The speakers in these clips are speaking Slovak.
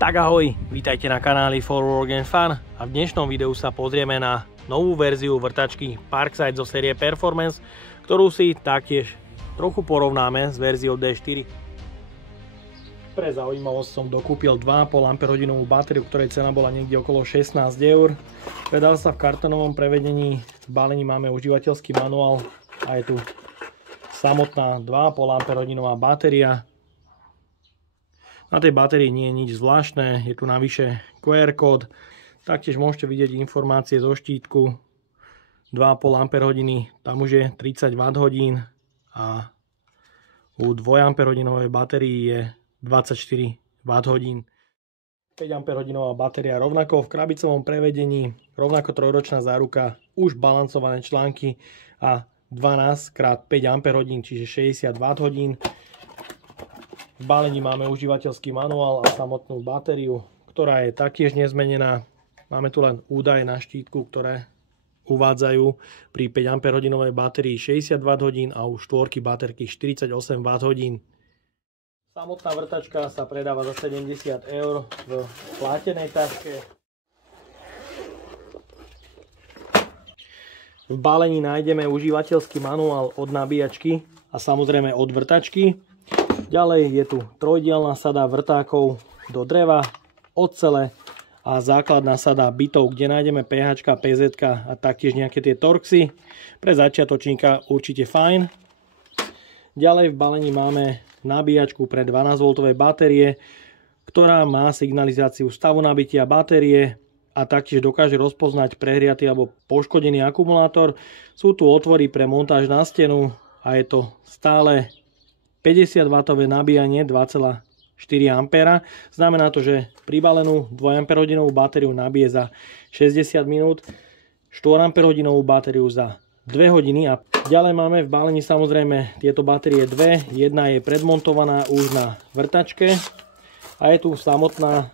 Tak ahoj, vítajte na kanáli For Work and Fun a v dnešnom videu sa pozrieme na novú verziu vrtačky Parkside zo série Performance, ktorú si taktiež trochu porovnáme s verziou D4. Pre zaujímavosť som dokúpil 2,5 Ah batériu, ktorej cena bola niekde okolo 16 eur. Predal sa v kartonovom prevedení, v balení máme užívateľský manuál a je tu samotná 2,5 Ah batéria. Na tej batérii nie je nič zvláštne, je tu navyše QR kód, taktiež môžete vidieť informácie zo štítku 2,5 Ah, tam už je 30 Wh a u 2 Ah batérii je 24 Wh. 5 Ah batéria rovnako v krabicovom prevedení, rovnako trojročná záruka, už balancované články a 12×5 Ah, čiže 60 Wh. V balení máme užívateľský manuál a samotnú batériu, ktorá je taktiež nezmenená. Máme tu len údaje na štítku, ktoré uvádzajú pri 5 Ah batérii 60 Wh a u štvorky baterky 48 Wh. Samotná vrtačka sa predáva za 70 eur v plátenej taške. V balení nájdeme užívateľský manuál od nabíjačky a samozrejme od vrtačky. Ďalej je tu trojdielna sada vrtákov do dreva, ocele a základná sada bitov, kde nájdeme PH, PZ a taktiež nejaké tie torxy. Pre začiatočníka určite fajn. Ďalej v balení máme nabíjačku pre 12V batérie, ktorá má signalizáciu stavu nabitia batérie a taktiež dokáže rozpoznať prehriatý alebo poškodený akumulátor. Sú tu otvory pre montáž na stenu a je to stále 50W nabíjanie 2,4 A. Znamená to, že pribalenú 2 Ah batériu nabije za 60 minút, 4 Ah batériu za 2 hodiny. A ďalej máme v balení samozrejme tieto batérie dve. Jedna je predmontovaná už na vrtačke a je tu samotná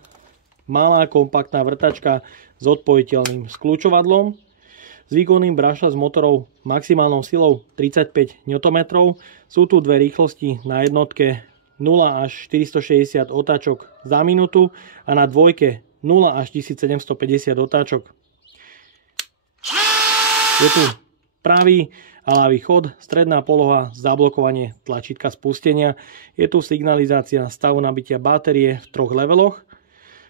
malá kompaktná vrtačka s odpojiteľným skľúčovadlom, s výkonným brushless motorov maximálnou silou 35 Nm. Sú tu dve rýchlosti na jednotke 0 až 460 otáčok za minútu a na dvojke 0 až 1750 otáčok. Je tu pravý a ľavý chod, stredná poloha, zablokovanie tlačítka spustenia. Je tu signalizácia stavu nabitia batérie v 3 leveloch,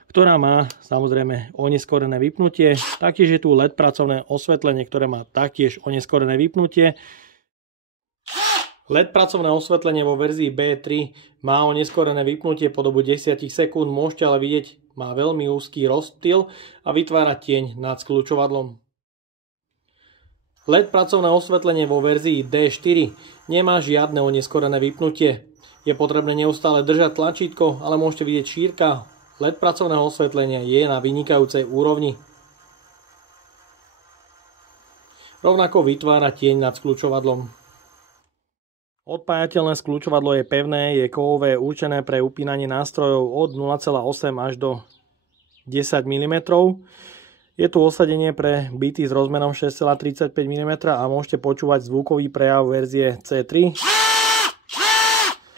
ktorá má samozrejme oneskorené vypnutie. Taktiež je tu LED pracovné osvetlenie, ktoré má taktiež oneskorené vypnutie. LED pracovné osvetlenie vo verzii B3 má oneskorené vypnutie po dobu 10 sekúnd. Môžete ale vidieť, má veľmi úzky rozptyl a vytvára tieň nad skľúčovadlom. LED pracovné osvetlenie vo verzii D4 nemá žiadne oneskorené vypnutie. Je potrebné neustále držať tlačítko, ale môžete vidieť šírka LED pracovného osvetlenia je na vynikajúcej úrovni. Rovnako vytvára tieň nad skľúčovadlom. Odpájateľné skľúčovadlo je pevné, je kovové, určené pre upínanie nástrojov od 0,8 až do 10 mm. Je tu osadenie pre bity s rozmerom 6,35 mm a môžete počúvať zvukový prejav verzie C3.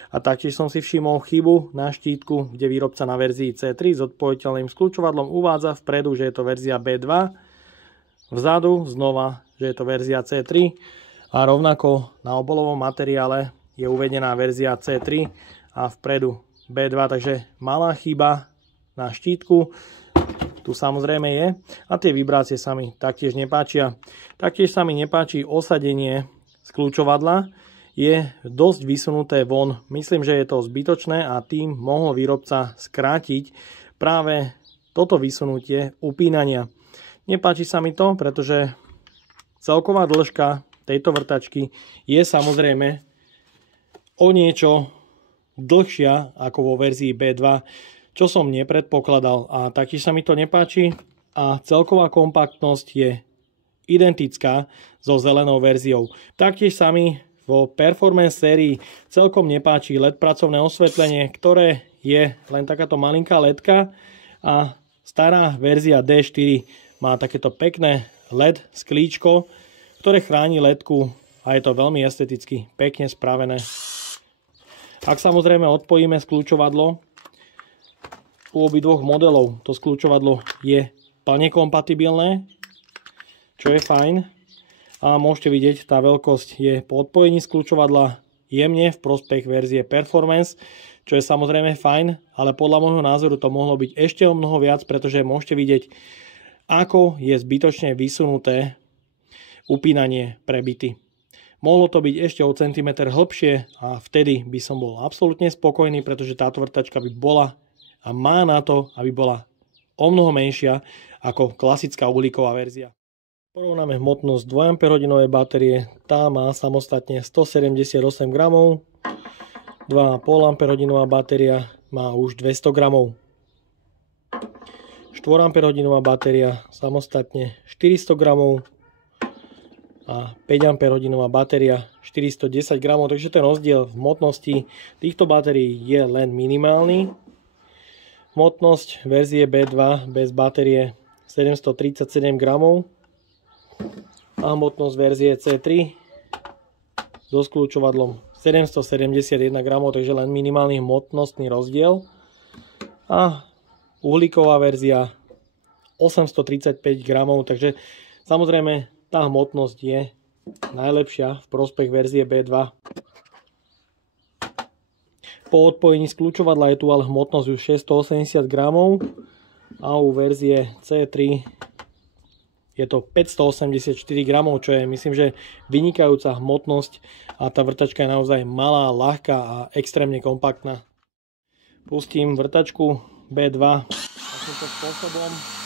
A taktiež som si všimol chybu na štítku, kde výrobca na verzii C3 s odpojiteľným skľúčovadlom uvádza vpredu, že je to verzia B2, vzadu znova, že je to verzia C3 a rovnako na obolovom materiále je uvedená verzia C3 a vpredu B2, takže malá chyba na štítku tu samozrejme je a tie vibrácie sa mi taktiež nepáčia. Taktiež sa mi nepáči osadenie skľúčovadla. Je dosť vysunuté von. Myslím, že je to zbytočné a tým mohol výrobca skrátiť práve toto vysunutie upínania. Nepáči sa mi to, pretože celková dĺžka tejto vrtačky je samozrejme o niečo dlhšia ako vo verzii B2, čo som nepredpokladal a taktiež sa mi to nepáči a celková kompaktnosť je identická so zelenou verziou. Taktiež sa mi vo Performance sérii celkom nepáči LED pracovné osvetlenie, ktoré je len takáto malinká LEDka a stará verzia D4 má takéto pekné LED sklíčko, ktoré chráni LEDku a je to veľmi esteticky pekne spravené. Ak samozrejme odpojíme skľúčovadlo, u obidvoch modelov to skľúčovadlo je plne kompatibilné, čo je fajn. A môžete vidieť, tá veľkosť je po odpojení skľúčovadla jemne v prospech verzie Performance, čo je samozrejme fajn, ale podľa môjho názoru to mohlo byť ešte o mnoho viac, pretože môžete vidieť, ako je zbytočne vysunuté upínanie pre bity. Mohlo to byť ešte o centimeter hlbšie a vtedy by som bol absolútne spokojný, pretože táto vrtačka by bola a má na to, aby bola o mnoho menšia ako klasická uhlíková verzia. Porovnáme hmotnosť 2 Ah batérie, tá má samostatne 178 gramov, 2,5 Ah batéria má už 200 gramov. 4 Ah batéria samostatne 400 gramov a 5 Ah batéria 410 gramov, takže ten rozdiel v hmotnosti týchto batérií je len minimálny. Hmotnosť verzie B2 bez batérie 737 gramov a hmotnosť verzie C3 so skľúčovadlom 771 gramov, takže len minimálny hmotnostný rozdiel. A uhlíková verzia 835 gramov, takže samozrejme tá hmotnosť je najlepšia v prospech verzie B2. Po odpojení skľúčovadla je tu ale hmotnosť už 680 gramov a u verzie C3 je to 584 gramov, čo je, myslím, že vynikajúca hmotnosť a tá vrtačka je naozaj malá, ľahká a extrémne kompaktná. Pustím vrtačku B2 takýmto spôsobom.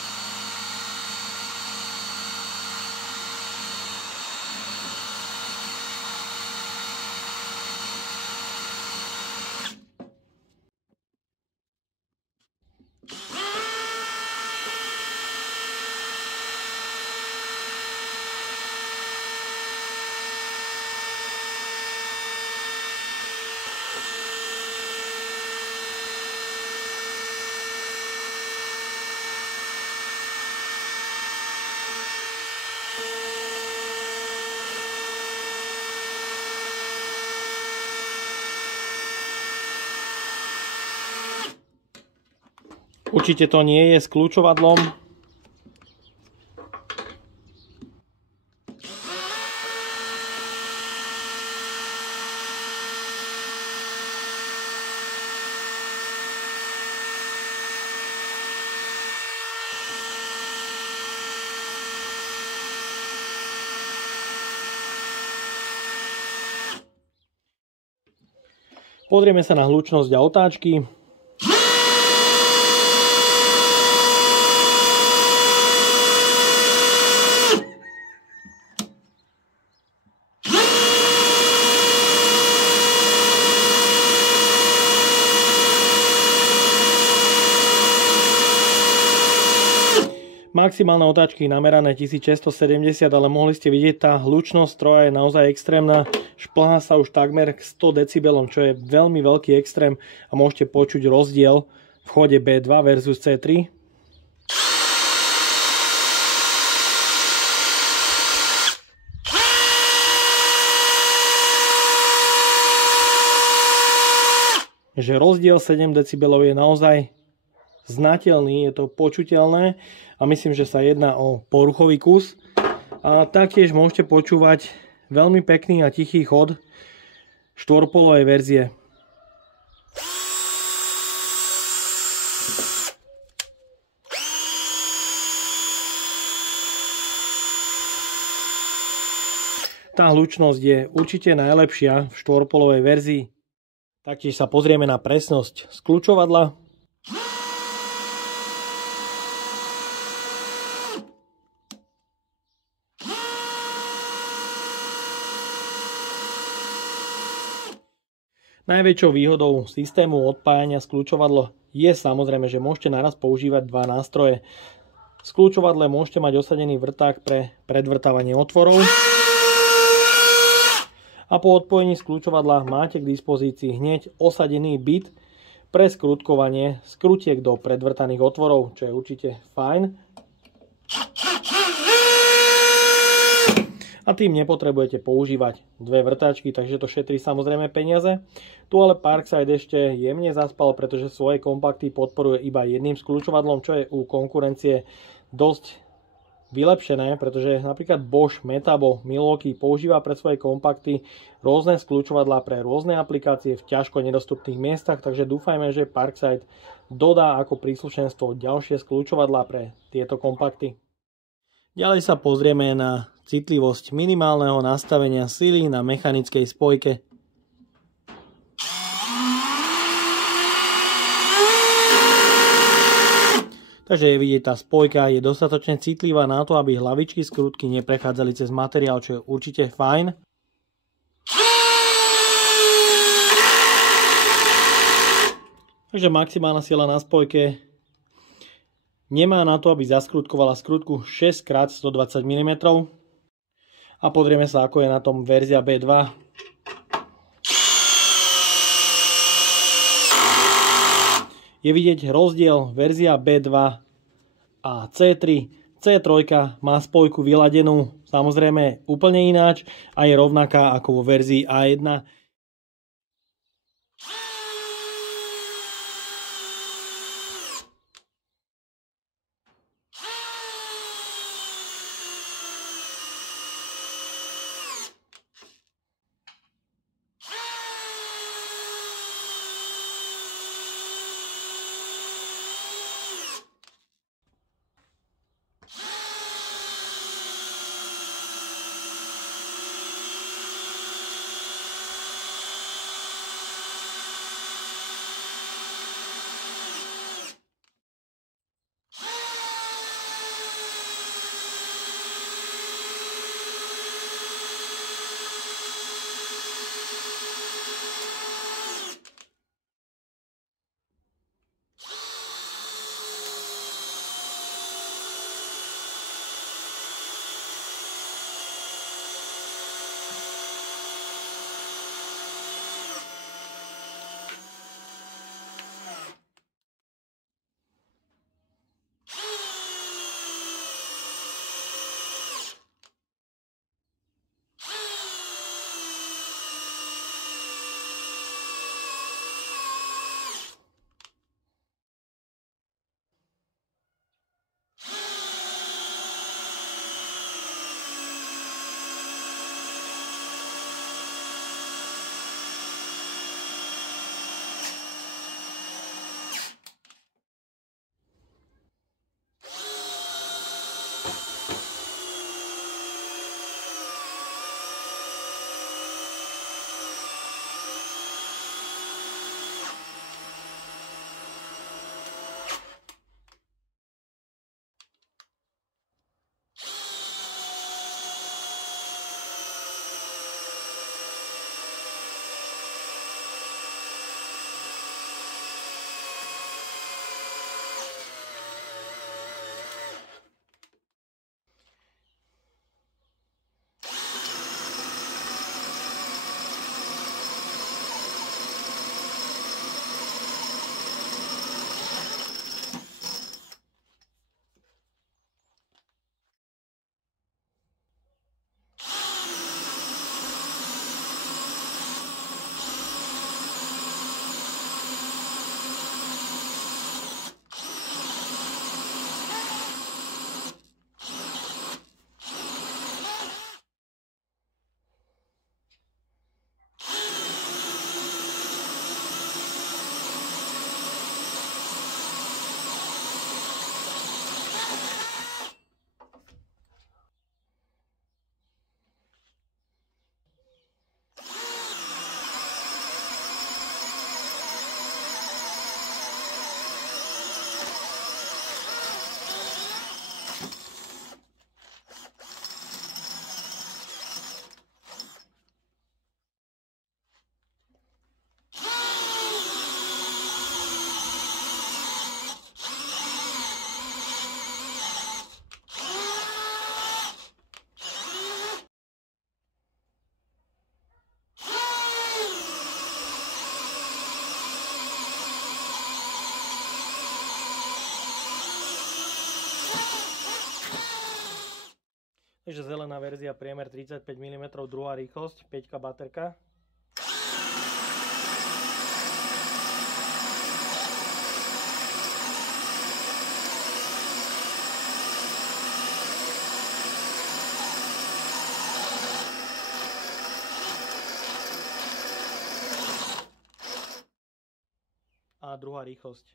Určite to nie je s kľúčovadlom. Pozrieme sa na hlučnosť a otáčky. Maximálne otáčky namerané 1670, ale mohli ste vidieť, tá hlučnosť stroja je naozaj extrémna. Šplhá sa už takmer k 100 decibelom, čo je veľmi veľký extrém a môžete počuť rozdiel v chode B2 versus C3. Že rozdiel 7 decibelov je naozaj znateľný, je to počuteľné a myslím, že sa jedná o poruchový kus. A taktiež môžete počúvať veľmi pekný a tichý chod štvorpolovej verzie. Tá hlučnosť je určite najlepšia v štvorpolovej verzii. Taktiež sa pozrieme na presnosť skľúčovadla. Najväčšou výhodou systému odpájania skľúčovadlo je samozrejme, že môžete naraz používať dva nástroje. V skľúčovadle môžete mať osadený vrták pre predvrtávanie otvorov a po odpojení skľúčovadla máte k dispozícii hneď osadený bit pre skrutkovanie skrutiek do predvrtaných otvorov, čo je určite fajn. a tým nepotrebujete používať dve vrtačky, takže to šetrí samozrejme peniaze. Tu ale Parkside ešte jemne zaspal, pretože svoje kompakty podporuje iba jedným skľúčovadlom, čo je u konkurencie dosť vylepšené, pretože napríklad Bosch, Metabo, Milwaukee používa pre svoje kompakty rôzne skľúčovadlá pre rôzne aplikácie v ťažko nedostupných miestach, takže dúfajme, že Parkside dodá ako príslušenstvo ďalšie skľúčovadlá pre tieto kompakty. Ďalej sa pozrieme na citlivosť minimálneho nastavenia sily na mechanickej spojke. Takže je vidieť, tá spojka je dostatočne citlivá na to, aby hlavičky skrutky neprechádzali cez materiál, čo je určite fajn. Takže maximálna sila na spojke nemá na to, aby zaskrutkovala skrutku 6x120 mm. A pozrieme sa, ako je na tom verzia B2. Je vidieť rozdiel verzia B2 a C3. C3 má spojku vyladenú samozrejme úplne ináč a je rovnaká ako vo verzii A1. Takže zelená verzia, priemer 35 mm, druhá rýchlosť, 5 baterka. A druhá rýchlosť.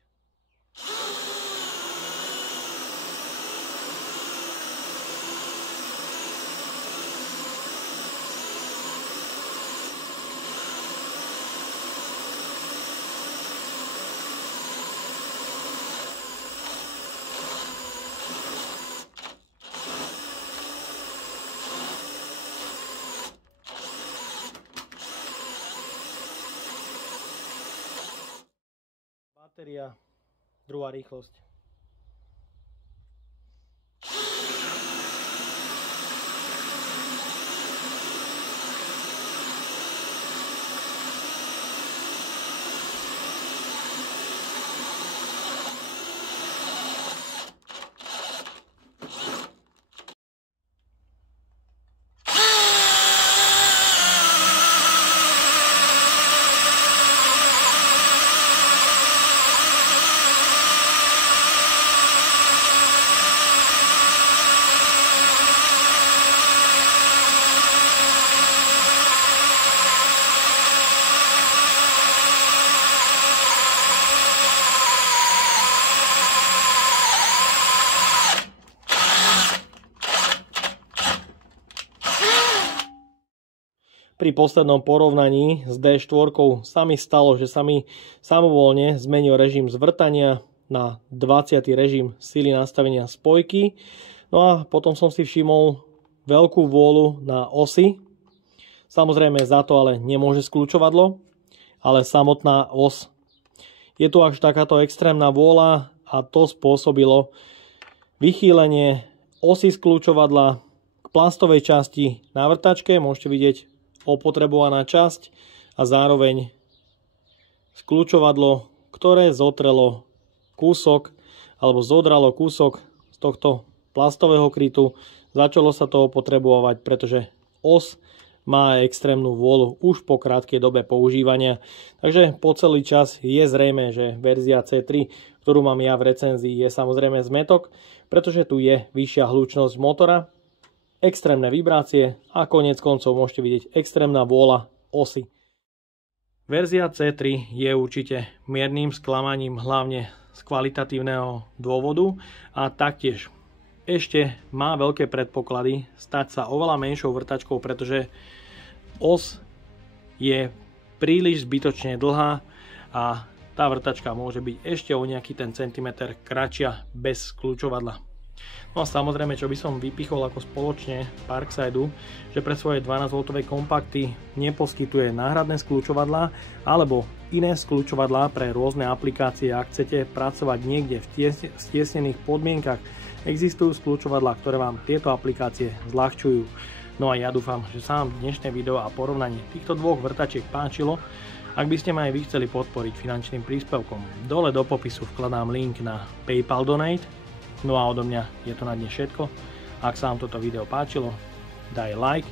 Batéria, druhá rýchlosť. Pri poslednom porovnaní s D4 sa mi stalo, že sa mi samovolne zmenil režim zvrtania na 20. režim sily nastavenia spojky. No a potom som si všimol veľkú vôľu na osy. Samozrejme za to ale nemôže skľúčovadlo, ale samotná os. Je tu až takáto extrémna vôľa a to spôsobilo vychýlenie osy skľúčovadla k plastovej časti na vrtačke. Môžete vidieť opotrebovaná časť a zároveň skľúčovadlo, ktoré zotrelo kúsok alebo zodralo kúsok z tohto plastového krytu. Začalo sa to opotrebovať, pretože os má extrémnu vôľu už po krátkej dobe používania. Takže po celý čas je zrejme, že verzia C3, ktorú mám ja v recenzii, je samozrejme zmätok, pretože tu je vyššia hlučnosť motora, extrémne vibrácie a konec koncov môžete vidieť extrémna vôľa osy. Verzia C3 je určite miernym sklamaním, hlavne z kvalitatívneho dôvodu a taktiež ešte má veľké predpoklady stať sa oveľa menšou vrtačkou, pretože os je príliš zbytočne dlhá a tá vrtačka môže byť ešte o nejaký ten centimeter kratšia bez skľúčovadla. No a samozrejme, čo by som vypichol ako spoločne Parksideu, že pre svoje 12V kompakty neposkytuje náhradné skľúčovadlá alebo iné skľúčovadlá pre rôzne aplikácie. Ak chcete pracovať niekde v stiesnených podmienkach, existujú skľúčovadlá, ktoré vám tieto aplikácie zľahčujú. No a ja dúfam, že sa vám dnešné video a porovnanie týchto dvoch vrtačiek páčilo. Ak by ste ma aj vy chceli podporiť finančným príspevkom, dole do popisu vkladám link na PayPal Donate. No a odo mňa je to na dnes všetko. Ak sa vám toto video páčilo, daj like,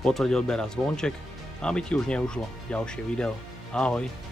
potvrď odber a zvonček, aby ti už neušlo ďalšie video. Ahoj!